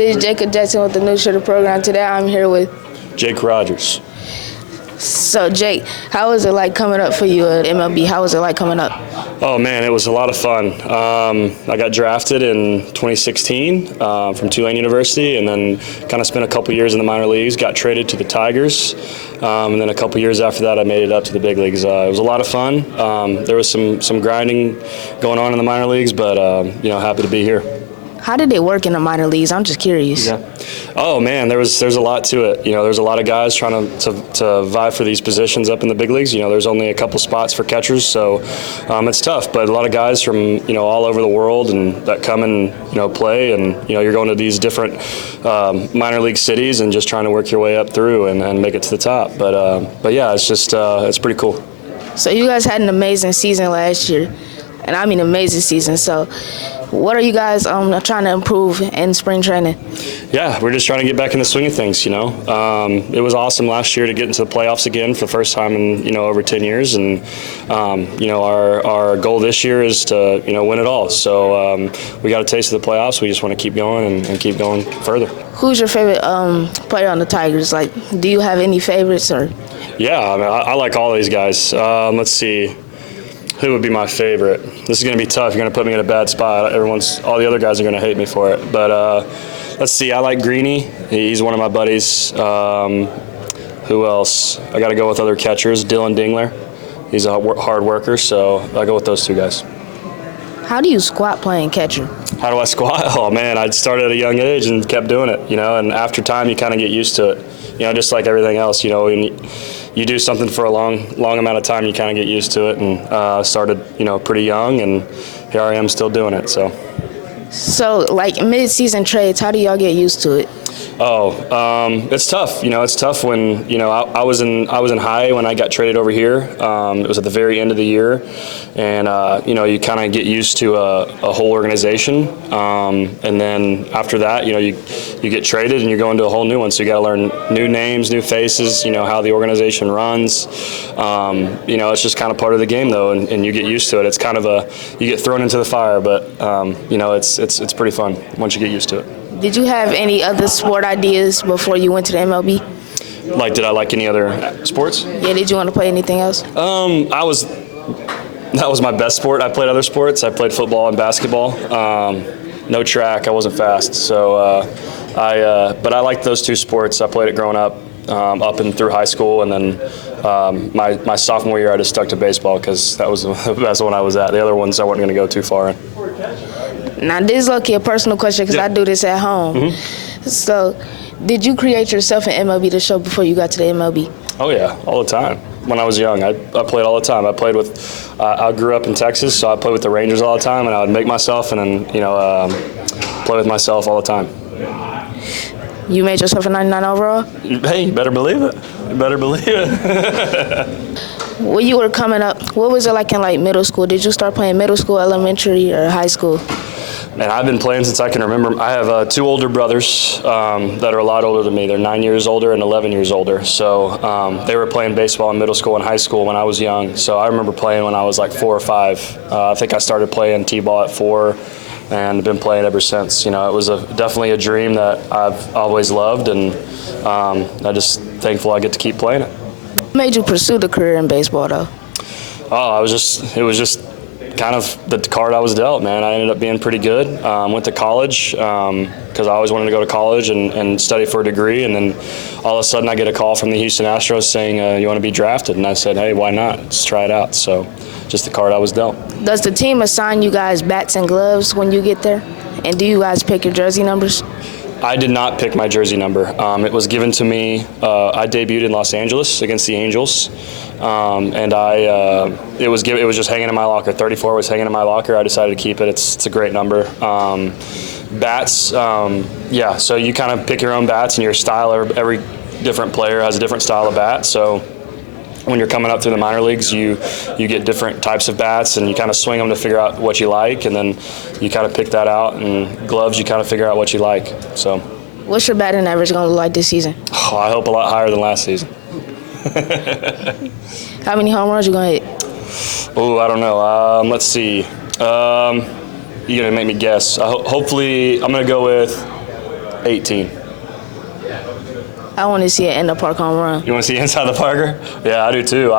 This is Jackeob Jackson with the New Shooter Program. Today I'm here with Jake Rogers. So Jake, how was it like coming up for you at MLB? How was it like coming up? Oh man, it was a lot of fun. I got drafted in 2016 from Tulane University, and then kind of spent a couple years in the minor leagues. Got traded to the Tigers, and then a couple years after that, I made it up to the big leagues. It was a lot of fun. There was some grinding going on in the minor leagues, but happy to be here. How did it work in the minor leagues? I'm just curious. Yeah. Oh man, there's a lot to it. There's a lot of guys trying to vie for these positions up in the big leagues. There's only a couple spots for catchers, so it's tough. But a lot of guys from all over the world and that come and play, and you're going to these different minor league cities and just trying to work your way up through and make it to the top. But yeah, it's just it's pretty cool. So you guys had an amazing season last year, and I mean amazing season. So what are you guys trying to improve in spring training? Yeah, we're just trying to get back in the swing of things, It was awesome last year to get into the playoffs again for the first time in, over 10 years. And, our goal this year is to, win it all. So we got a taste of the playoffs. We just want to keep going and keep going further. Who's your favorite player on the Tigers? Like, do you have any favorites? Or? Yeah, I like all these guys. Let's see. Who would be my favorite? This is going to be tough. You're going to put me in a bad spot. All the other guys are going to hate me for it. But let's see. I like Greeny. He's one of my buddies. Who else? I got to go with other catchers. Dylan Dingler. He's a hard worker, so I go with those two guys. How do you squat playing catcher? How do I squat? Oh man, I started at a young age and kept doing it. And after time, you kind of get used to it. Just like everything else. When you do something for a long amount of time, you kind of get used to it. And started, pretty young, and here I am still doing it. So like mid-season trades, how do y'all get used to it? It's tough. It's tough when I was in high when I got traded over here. It was at the very end of the year, and you kind of get used to a whole organization, and then after that, you get traded and you're going to a whole new one. So you got to learn new names, new faces. How the organization runs. It's just kind of part of the game though, and you get used to it. It's kind of you get thrown into the fire, but it's pretty fun once you get used to it. Did you have any other sport ideas before you went to the MLB? Like, did I like any other sports? Yeah, did you want to play anything else? That was my best sport. I played other sports. I played football and basketball. No track. I wasn't fast. So, but I liked those two sports. I played it growing up and through high school, and then my sophomore year I just stuck to baseball because that was the best one I was at. The other ones I wasn't going to go too far in. Now, this is lucky a personal question because I do this at home. Mm-hmm. So, did you create yourself an MLB to show before you got to the MLB? Oh, yeah, all the time. When I was young, I played all the time. I played with, I grew up in Texas, so I played with the Rangers all the time, and I would make myself and then, play with myself all the time. You made yourself a 99 overall? Hey, you better believe it. You better believe it. When you were coming up, what was it like in middle school? Did you start playing middle school, elementary, or high school? Man, I've been playing since I can remember. I have two older brothers that are a lot older than me. They're 9 years older and 11 years older. So they were playing baseball in middle school and high school when I was young. So I remember playing when I was like 4 or 5. I think I started playing t-ball at 4 and been playing ever since. It was definitely a dream that I've always loved, and I'm just thankful I get to keep playing it. What made you pursue the career in baseball, though? Oh, it was just kind of the card I was dealt, man. I ended up being pretty good. Went to college because I always wanted to go to college and study for a degree, and then all of a sudden I get a call from the Houston Astros saying, you want to be drafted? And I said, hey, why not? Let's try it out. So just the card I was dealt. Does the team assign you guys bats and gloves when you get there? And do you guys pick your jersey numbers? I did not pick my jersey number. It was given to me. I debuted in Los Angeles against the Angels, and it was just hanging in my locker. 34 was hanging in my locker. I decided to keep it. It's a great number. Bats, yeah. So you kind of pick your own bats and your style. Every different player has a different style of bat. So when you're coming up through the minor leagues, you get different types of bats, and you kind of swing them to figure out what you like, and then you kind of pick that out. And gloves, you kind of figure out what you like. So, what's your batting average going to look like this season? Oh, I hope a lot higher than last season. How many home runs are you going to hit? Oh, I don't know. Let's see. You're going to make me guess. Hopefully, I'm going to go with 18. I want to see an in the park home run. You want to see inside the Parker? Yeah, I do too.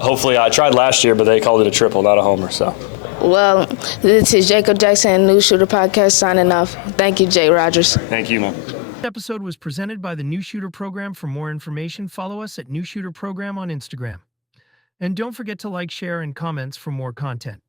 Hopefully I tried last year, but they called it a triple, not a homer. So. Well, this is Jackeob Jackson, New Shooter Podcast, signing off. Thank you, Jay Rogers. Thank you, man. This episode was presented by the New Shooter Program. For more information, follow us at New Shooter Program on Instagram. And don't forget to like, share, and comments for more content.